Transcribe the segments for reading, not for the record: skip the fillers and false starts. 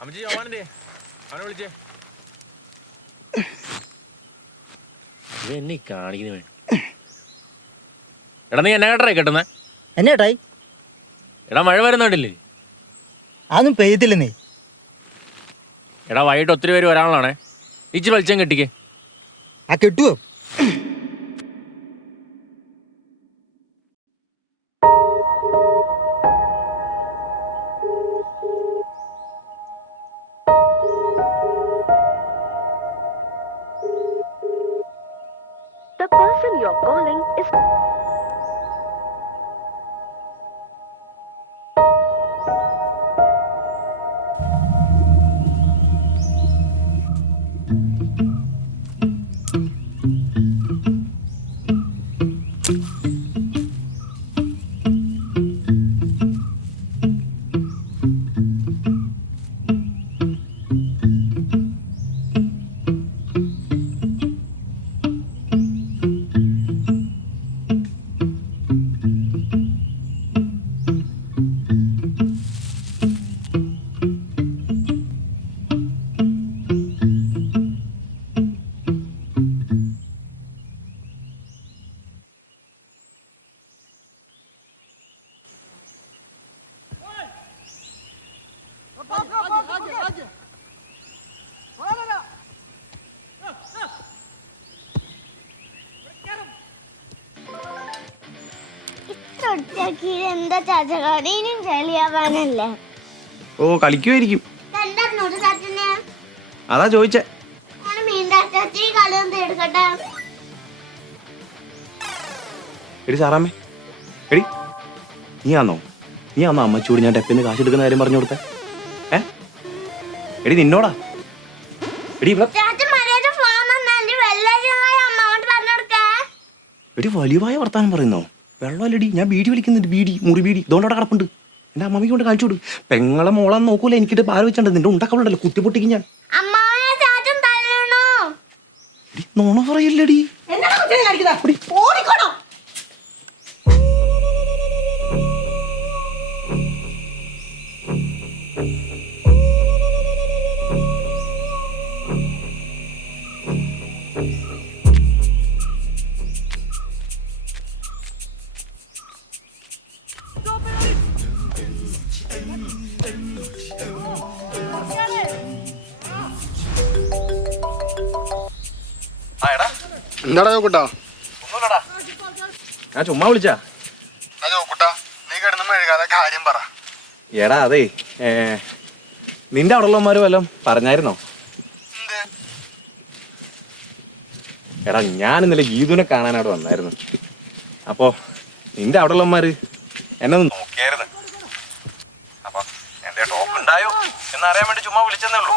അമ്മച്ചി അവനെ വിളിച്ചേ. എന്നെ കാണിക്കുന്ന എടാ നീ എന്നെ കേട്ടേ കെട്ടുന്ന എന്നെ ഏട്ടായി എടാ മഴ വരുന്നുണ്ടല്ലേ? അതൊന്നും പെയ്യത്തില്ല നീ. എടാ വൈകിട്ട് ഒത്തിരി പേര് ഒരാളാണേ, ഇച്ചിരി വെളിച്ചം കെട്ടിക്കേ. ആ കെട്ടുവോ? The person you're calling is എന്താ ചാച്ചകളോട് ഇനിയും ചെളിയാവാനല്ലേ? ഓ കളിക്കുമായിരിക്കും. അതാ ചോദിച്ചേ. എടി സാറാമ്മേ, എടി നീ ആന്നോ അമ്മച്ചൂട് ഞാൻ ടെപ്പിന്ന് കാശ് എടുക്കുന്ന കാര്യം പറഞ്ഞു കൊടുത്തേ? എടി നിന്നോടാ. എടി ഇവിടെ എടി വലിയവായ വർത്താനം പറയുന്നോ? വെള്ളമല്ലടി, ഞാൻ ബീഡി വലിക്കുന്നുണ്ട്. മുറി ബീഡി ഇതുകൊണ്ട് അവിടെ കിടപ്പുണ്ട്. എന്റെ അമ്മയ്ക്ക് കൊണ്ട് കാണിച്ചു കൊടുക്കും. പെങ്ങളെ മോളാന്ന് നോക്കൂല, എനിക്കിട്ട് പാല് വെച്ചിട്ടുണ്ട്. നിന്റെ ഉണ്ടക്കവളുണ്ടല്ലോ കുത്തി പൊട്ടിക്കും ഞാൻ. നോണ പറയില്ലടി. എന്താടാ കൂട്ടാ? ഞാൻ ചുമ്മാ വിളിച്ചാ. നീ കിടന്ന് മെഴുകാതെ കാര്യം പറ. എടാ അതെ, നിന്റെ അവിടെ ഉള്ളവന്മാര് വല്ലതും പറഞ്ഞായിരുന്നോ? എടാ ഞാൻ ഇന്നലെ ഗീതുവിനെ കാണാൻ അവിടെ വന്നായിരുന്നു. അപ്പോ നിന്റെ അവിടെ ഉള്ളവന്മാര് എന്നെ ഒന്ന് നോക്കിയായിരുന്നു. അപ്പൊ എന്റെ ടോപ്പ് ഉണ്ടായോ എന്നറിയാൻ വേണ്ടി ചുമ്മാ വിളിച്ചെന്നേ ഉള്ളൂ.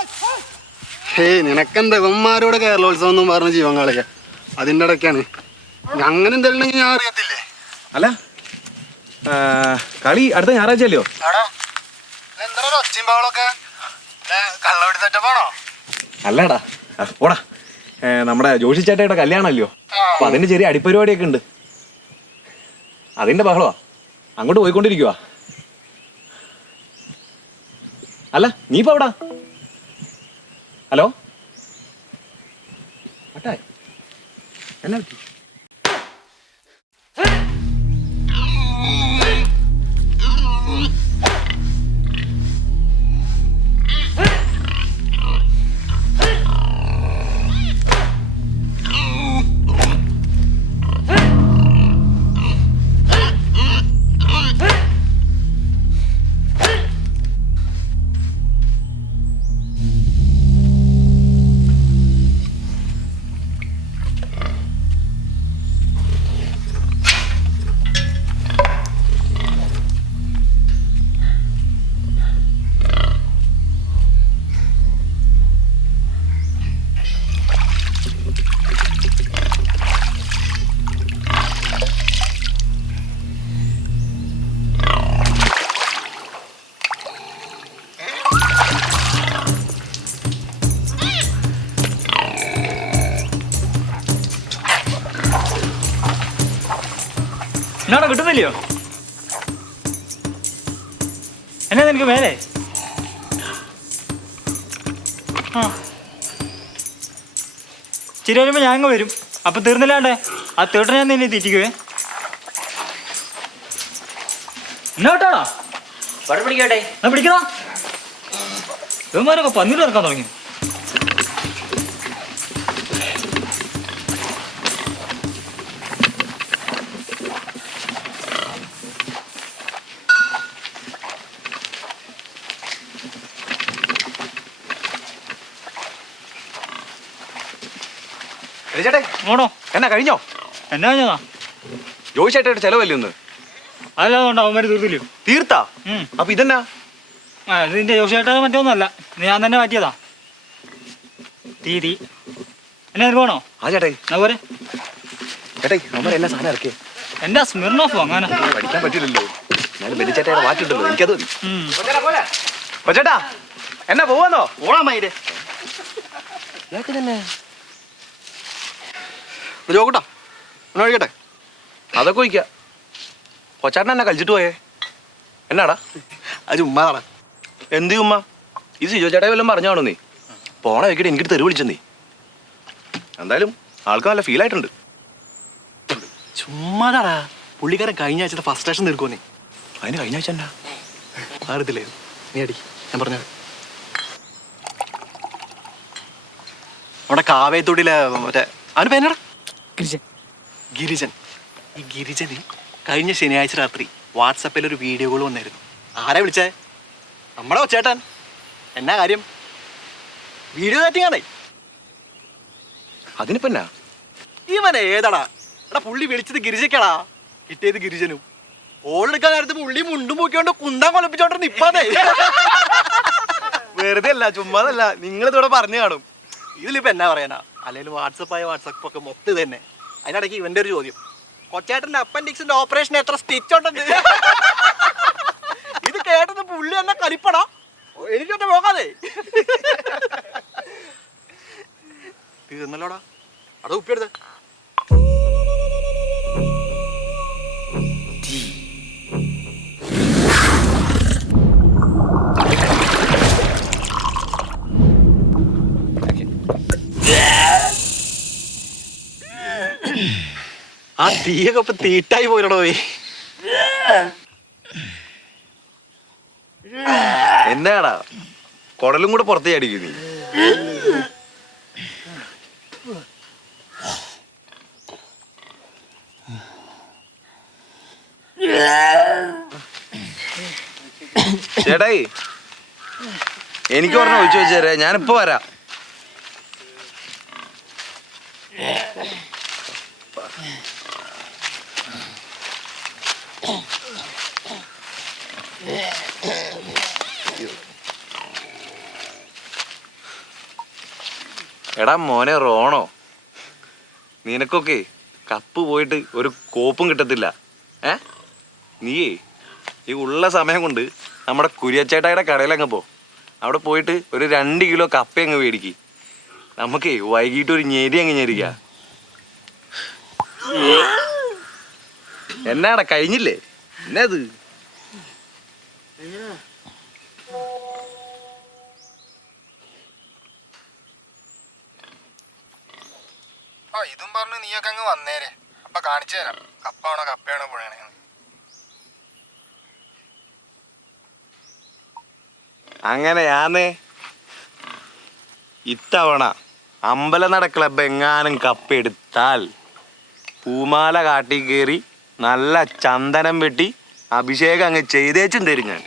നിനക്കെന്താ ഇവന്മാരോട് കേരളോത്സവം എന്നും പറഞ്ഞ ജീവൻ കളിക്ക? അതിന്റെ ഇടയ്ക്കാണ് അങ്ങനെ എന്തെങ്കിലും ഞാൻ അറിയത്തില്ലേ? അല്ല കളി അടുത്ത ഞായറാഴ്ച അല്ലയോ? എന്താ ഒച്ചയും പാവളൊക്കെ കള്ളവടി സെറ്റപ്പാണോ? അല്ലടാ പോടാ, നമ്മുടെ ജോഷി ചേട്ടയുടെ കല്യാണമല്ലയോ? അപ്പൊ അതിന്റെ ചെറിയ അടിപ്പരിപാടിയൊക്കെ ഉണ്ട്. അതിന്റെ ബഹളമാ, അങ്ങോട്ട് പോയിക്കൊണ്ടിരിക്കുവാ. അല്ല നീ ഇപ്പൊ എവിടാ? ഹലോ അട്ടായി എന്നാ പറ്റി? എന്നാണോ കിട്ടുന്നില്ലയോ? എന്നാ നിനക്ക് മേലെ ആ ഇച്ചിരി വരുമ്പോൾ ഞാൻ അങ്ങ് വരും. അപ്പം തീർന്നില്ലാണ്ടേ ആ തേട്ടൻ ഞാൻ നിന്നെ തീറ്റിക്കുവേ. എന്നാ കേട്ടാടാ പിടിക്കട്ടെ. എന്നാ പിടിക്കണോ? ഇവന്മാരൊക്കെ പന്നീർ ഇറക്കാൻ തുടങ്ങി. ചേട്ടേ മോണോ എന്നാ കഴിഞ്ഞോ? എന്നാ കഴിഞ്ഞതാ? ജോയിച്ചേട്ടായിട്ട് ചെലവല്ലേ ഒന്ന്? അല്ലാതുകൊണ്ട് അവന്മാർ തീർത്തില്ലയോ? തീർത്താ? അപ്പൊ ഇതെന്നാ? ആ ഇതിൻ്റെ ജോഷിയായിട്ട് മറ്റൊന്നുമല്ല, ഞാൻ തന്നെ മാറ്റിയതാ. തീ എന്നെ നിനക്ക് വേണോ? ആ ചേട്ടേ. എന്നാ പോരെ. ചേട്ടേ അമ്മ എന്നാ സാധനം ഇറക്കിയേ? എൻ്റെ സ്മിർണോഫ് അങ്ങനെ പഠിക്കാൻ പറ്റില്ലല്ലോ. ഞാൻ ബെല്ലിച്ചേട്ടയുടെ വാറ്റുണ്ടല്ലോ, എനിക്കത് ചേട്ടാ എന്നാ പോവാന്നോ? ഓളാ മയിലേ ഇയാൾക്ക് തന്നെ നോക്കട്ടാ എന്നാ ഒഴിക്കട്ടെ. അതൊക്കെ ഒഴിക്കാം. കൊച്ചാട്ടൻ എന്നാ കളിച്ചിട്ട് പോയേ? എന്നാടാ അത് ചുമ്മാതാടാ. എന്ത് ഉമ്മ? ഇത് സിജോ ചേട്ടായി വല്ലതും പറഞ്ഞു കാണും നീ? പോണ വെക്കിട്ട് എനിക്കിട്ട് തെറി വിളിച്ചെന്നീ. എന്തായാലും ആൾക്ക് നല്ല ഫീൽ ആയിട്ടുണ്ട്. ചുമ്മാതാടാ. പുള്ളിക്കാരൻ കഴിഞ്ഞ ആഴ്ചത്തെ ഫസ്റ്റ് സ്റ്റേഷൻ തീർക്കുവന്നേ. അതിന് കഴിഞ്ഞ ആഴ്ച എന്നാ അറിയത്തില്ലേ? നീ അടി, ഞാൻ പറഞ്ഞത്. അവിടെ കാവേത്തൊടിയിലെ മറ്റേ അവന് പേനടാ ഗിരിജൻ. ഈ ഗിരിജന് കഴിഞ്ഞ ശനിയാഴ്ച രാത്രി വാട്സപ്പിൽ ഒരു വീഡിയോ കോൾ വന്നായിരുന്നു. ആരെ വിളിച്ചേ? നമ്മുടെ ചേട്ടൻ. എന്നാ കാര്യം? വീഡിയോ ചാറ്റിംഗ് ആണേ. അതിനിപ്പോ എന്നാ? ഇവനെ ഏതാടാ? എടാ പുള്ളി വിളിച്ചത് ഗിരിജക്കാടാ, കിട്ടിയത് ഗിരിജനും. ഓളെടുക്കാൻ നേരത്തെ പുള്ളി മുണ്ടും പോയിക്കൊണ്ട് കുന്താൻ കൊലപ്പിച്ചോണ്ടിരുന്നു. ഇപ്പതേ വെറുതെ അല്ല, ചുമ്മാതല്ല, നിങ്ങളിതോടെ പറഞ്ഞു കാണും. ഇതിലിപ്പോ എന്നാ പറയാനാ? അല്ലെങ്കിൽ വാട്സപ്പ് ഒക്കെ മൊത്തം ഇത് തന്നെ. അതിനിടയ്ക്ക് ഇവന്റെ ഒരു ചോദ്യം, കൊച്ചേട്ടന്റെ അപ്പൻഡിക്സിന്റെ ഓപ്പറേഷൻ എത്ര സ്റ്റിച്ച് ഉണ്ടെന്ന്. ഇത് കേട്ടത് പുള്ളി എന്നെ കളിപ്പടാ. എനിക്കൊക്കെ പോകാതെ തീർന്നല്ലോടാ. അവിടെ ഉപ്പിയെടുത്ത് ആ തീയൊക്കെ ഇപ്പൊ തീട്ടായി പോയിടോ. എന്നാടാ കുടലും കൂടെ പുറത്തേ അടിക്കും നീ? ചേട്ടായി എനിക്ക് പറഞ്ഞ ഒഴിച്ചു വെച്ചേരെ, ഞാനിപ്പോ വരാം. എടാ മോനെ റോണോ, നിനക്കൊക്കെ കപ്പ് പോയിട്ട് ഒരു കോപ്പും കിട്ടത്തില്ല. നീയേ ഈ ഉള്ള സമയം കൊണ്ട് നമ്മുടെ കുര്യച്ചേട്ടായുടെ കടയിലങ്ങ് പോ. അവിടെ പോയിട്ട് ഒരു 2 കിലോ കപ്പ അങ്ങ് മേടിക്ക്. നമുക്കേ വൈകിട്ട് ഒരു ഞെരി അങ്ങ് ഞെരിക്ക. എന്നാടാ കഴിഞ്ഞില്ലേ? എന്നാത് ഇതും പറഞ്ഞു നീയൊക്കെ അങ്ങ് വന്നേരെ. അപ്പൊ കാണിച്ചു തരാം കപ്പാണോ കപ്പയാണോ പുഴയാണോ. അങ്ങനെയാന്നേ. ഇത്തവണ അമ്പലനട ക്ലബ് എങ്ങാനും കപ്പെടുത്താൽ പൂമാല കാട്ടി കയറി നല്ല ചന്ദനം വെട്ടി അഭിഷേകം അങ്ങ് ചെയ്തേച്ചും തരും ഞാൻ.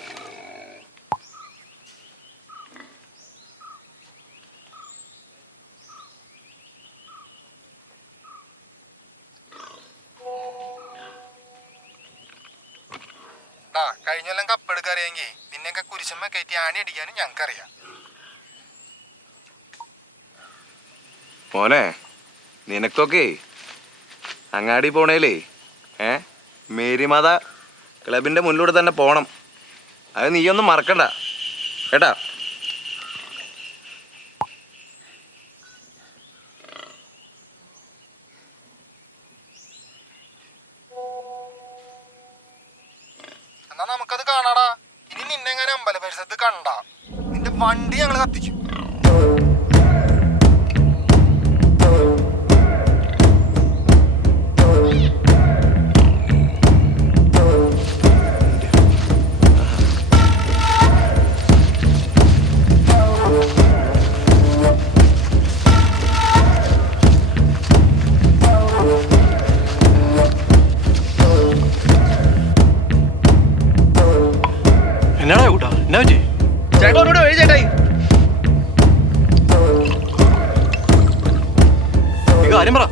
കഴിഞ്ഞെല്ലാം കപ്പെടുക്കറിയെങ്കിൽ നിന്നെയൊക്കെ കുരിശമ്മ കയറ്റി ആണി അടിക്കാനും ഞങ്ങൾക്കറിയാം. മോനെ നിനക്കൊക്കെ അങ്ങാടി പോണേലേ മേരിമാത ക്ലബിന്റെ മുന്നിലൂടെ തന്നെ പോണം. അത് നീയൊന്നും മറക്കണ്ട കേട്ടാ. എന്നാ നമുക്കത് കാണാടാ. ഇനി നിന്നെങ്ങനെ അമ്പല പരിസരത്ത് കണ്ട നിന്റെ വണ്ടി ഞങ്ങള് കത്തിക്കും. എന്നാടാ കൂട്ടാ എന്നാ പറ്റി ചേട്ടനോട് വഴി ചേട്ടായി. നീ കാര്യം പറ.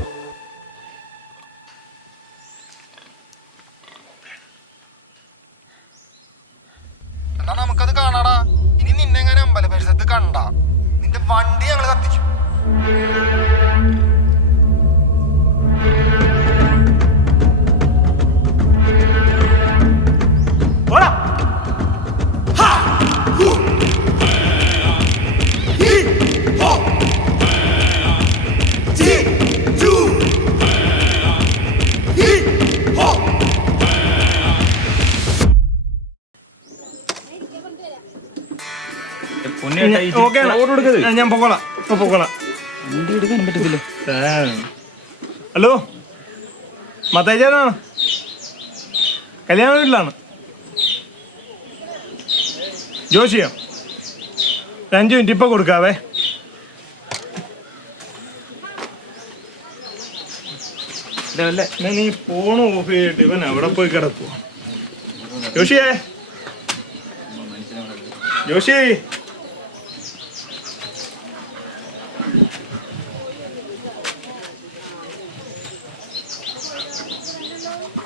എന്നാ നമുക്കത് കാണാടാ. ഇനി നിന്നെങ്ങനെ അമ്പല പരിസരത്ത് കണ്ട നിന്റെ വണ്ടി ഞങ്ങള് കത്തിക്കും. ഞാൻ പൊക്കോളാം പൊക്കോളാം. വണ്ടി എടുക്കാൻ പറ്റത്തില്ല. ഹലോ മത്തായിച്ചാനാണ്, കല്യാണ വീട്ടിലാണ്. ജോഷിയോ 5 മിനിറ്റ് ഇപ്പൊ കൊടുക്കാവേ. നീ ഫോൺ ഓഫ് ചെയ്തിട്ട് ഇവൻ അവിടെ പോയി കിടക്കുവോ? ജോഷിയേ, ജോഷി,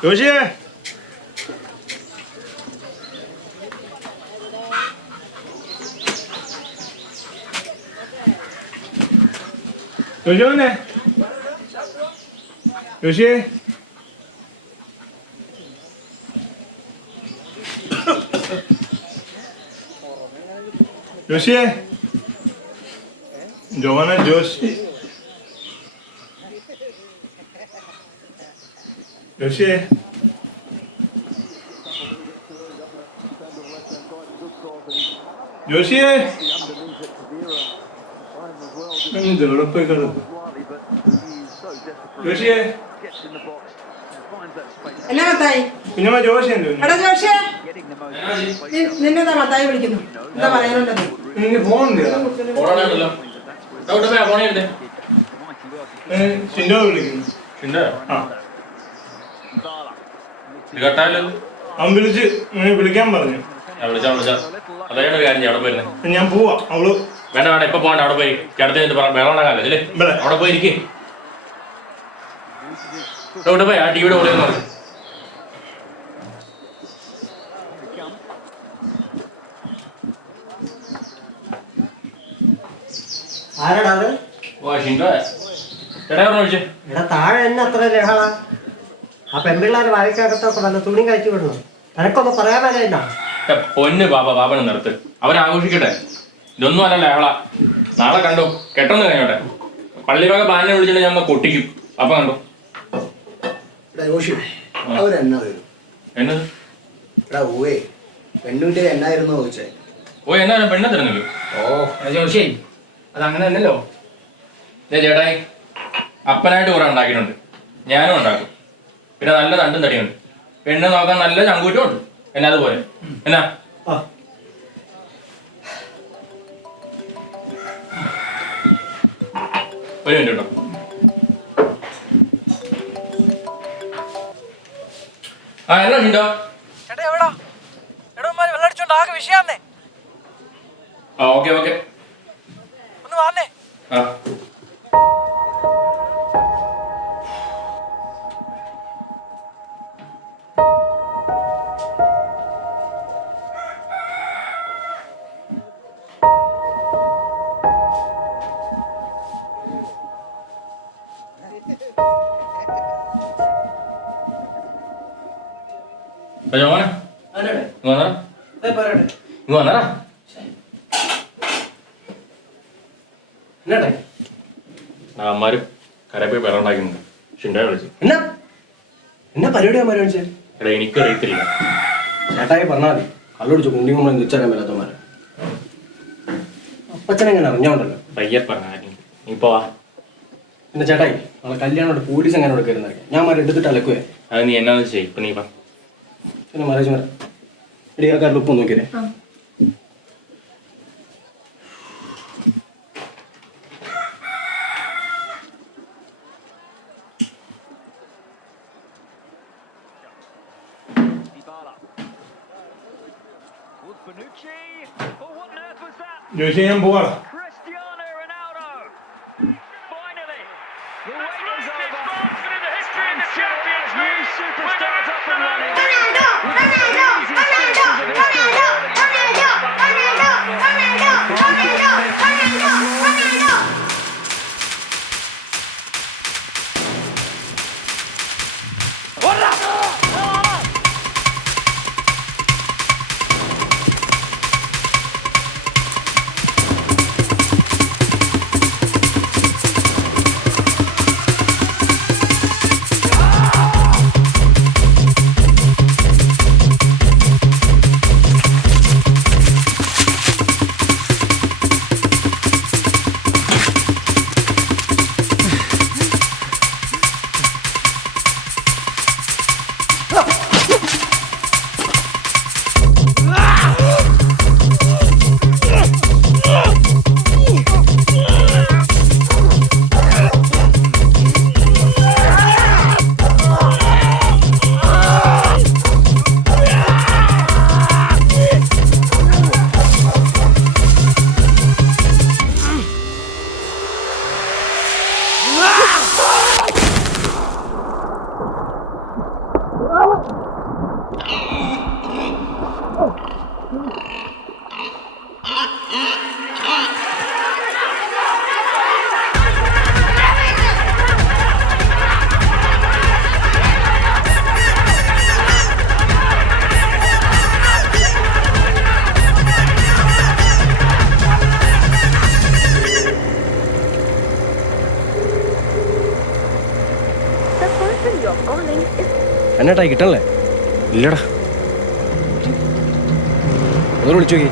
ജോഷിയേ, ജോഷിയോനെ, ജോഷിയേ, ജോഷിയേ, ജോന, ജോഷി, ജോഷിയേ, ജോഷിയേ, എവിടെ പോയി കിടക്കും? ജോഷിയേ, എന്നാ മത്തായി? കുഞ്ഞമ്മ ജോഷി എന്തോ എടാ ജോഷിയെ, നിന്നെന്താ മത്തായി വിളിക്കുന്നു? എന്താ പറയാനുണ്ടത്? ഫോൺ ഫോണാണല്ലോ. ഫോണേ എടുത്തേ. ഷിൻഡോ വിളിക്കുന്നു. ആ ഇത് കട്ടാലോ. അവൻ വിളിച്ച് വിളിക്കാൻ പറഞ്ഞു. വിളിച്ചാ അതാണ് കാര്യം അവിടെ പോയിരുന്നേ. ഞാൻ പോവാ. അവള് വേണ്ട വേണ്ട ഇപ്പൊ പോകണ്ട. അവിടെ പോയി കിടത്തി വെള്ളമുണ്ടാകാല്ലോ അല്ലേ? അവിടെ പോയി ഇരിക്കേ. ഇവിടെ പോയി ആ ടിവിയുടെ ഓളിയെന്ന് പറഞ്ഞു. ആരാടാ അത്? ഓ ഷിൻഡോ ചേട്ടാ പറഞ്ഞു വിളിച്ചേ. എടാ താഴെ എന്നെ അത്ര ലഹള. ആ പെൺപിള്ളേർ വാഴക്കകത്തൊക്കെ വല്ല തുണി കഴിച്ചു വിടണം. നിനക്കൊന്ന് പറയാൻ മേലല്ല. പൊന്ന് ബാബനെ നിർത്ത്. അവരാഘോഷിക്കട്ടെ. ഇതൊന്നും അല്ല ലഹള. നാളെ കണ്ടോ കെട്ടൊന്ന് കഴിഞ്ഞോട്ടെ. പള്ളി വക ബാനെ വിളിച്ചിട്ട് ഞാൻ കൊട്ടിക്കും. അപ്പൊ കണ്ടോ എന്നത്? പെണ്ണുവിന്റെ എന്നായിരുന്നു ചോദിച്ചേ? ഓ എന്നാ പെണ്ണെ തരുന്നല്ലോ. ഓ ജോഷി അതങ്ങനെ തന്നെയല്ലോ. ചേട്ടായി അപ്പനായിട്ട് കുറെ ഉണ്ടാക്കിയിട്ടുണ്ട്. ഞാനും ഉണ്ടാക്കും. പിന്നെ നല്ല തണ്ടും തടിയുണ്ട്. പെണ്ണ് നോക്കാൻ നല്ല ചങ്കൂറ്റും ഉണ്ട്. എന്നാ അതുപോലെ എന്നാ ഒരു മിനിറ്റ് കേട്ടോ. ആ എന്നാ ഷിൻഡോ? ചേട്ടാ എവിടാ? എടോ വെള്ളം അടിച്ചോണ്ട് ആകെ വിഷയാന്നേ. ആ ഓക്കെ ഓക്കെ ഒന്ന് വാന്നേ. ആ ജോമോനെ ഇങ്ങ് വന്നടാ. അമ്മാര് കരയിൽ പോയി വെള്ളം ഉണ്ടാക്കുന്നുണ്ട്. ഷിൻഡോയെ വിളിച്ചു. എന്നാ പരിപാടിയാ മരുവൻ? എടാ എനിക്കറിയത്തില്ല. ചേട്ടായി പറഞ്ഞാൽ മതി. കള്ളുടിച്ചു കുണ്ടിങ്ങുമ്പോൾ നിച്ചറിയാൻ മേലാത്തമാര്. അപ്പച്ചനെങ്ങനെ അറിഞ്ഞോണ്ടല്ലോ. പയ്യെ പറഞ്ഞ നീ പോവാ. പിന്നെ ചേട്ടായി നമ്മളെ കല്യാണോട് പോലീസ് എങ്ങനെ എടുക്കരുന്ന ഞാൻ മാറി എടുത്തിട്ട് അലക്കുവേ. അത് നീ എന്നാന്ന് ചെയ്യും. ഇപ്പൊ നീ പറ. പിന്നെ മരേജ് മരം ഇടിയാക്കാരുടെ ഉപ്പ് നോക്കിയേ. ജോഷി ഞാൻ പോവാടാ. The person you're calling is എന്നാട്ടായി കിട്ടണല്ലേ? ഇല്ലടാ, ഒന്ന് വിളിച്ചു നോക്കി.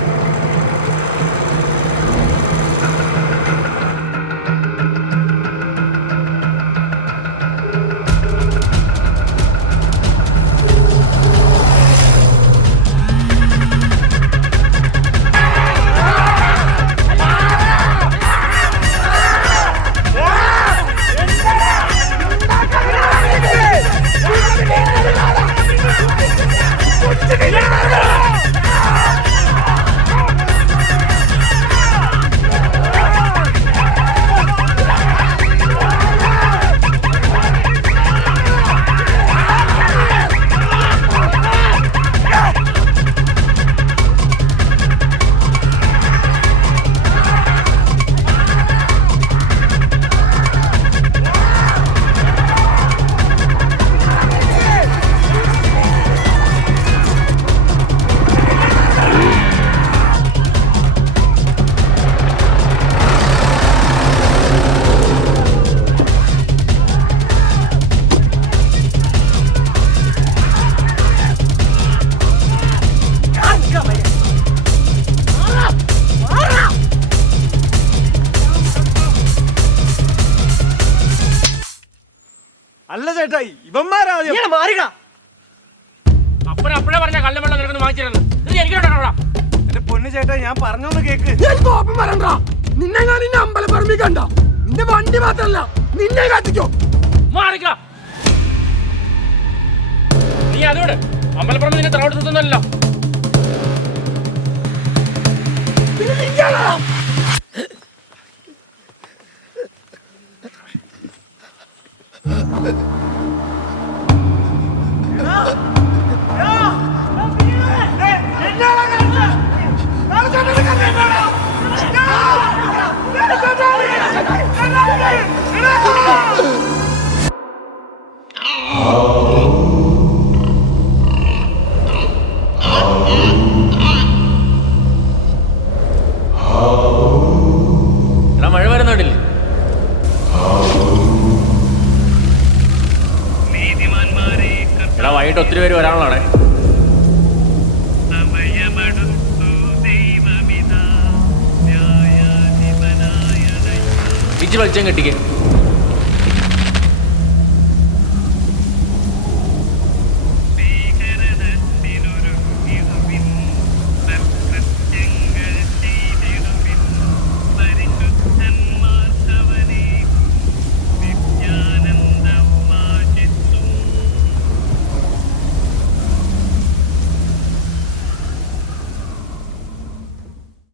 അല്ല ചേട്ടായി, ഇവന്മാരാദ്യം മാറിക്കടാ. അപ്പഴേ പറഞ്ഞ കള്ളം വെള്ളം നിനക്കൊന്ന് വാങ്ങിച്ചിരുന്നു. എനിക്കുണ്ടാ എന്റെ പൊന്നു ചേട്ടാ, ഞാൻ പറഞ്ഞൊന്ന് കേക്ക്. നിന്നെ ഞാൻ നിന്നെ അമ്പലപ്പറമ്പിൽ കണ്ട. നിന്റെ വണ്ടി മാത്രല്ല, നിന്നെ കത്തിക്കോ. മാറിക്ക. നീ അതോട് അമ്പലപ്പുറം നിന്നെ തറവാട്ട് സുത്തന്നല്ലോ. മഴ വരുന്നുണ്ടില്ലേ? എടാ വൈകിട്ട് ഒത്തിരി പേര് വരാനുള്ളതാണേ. പിച്ച് വലിച്ചം കെട്ടിക്കേ.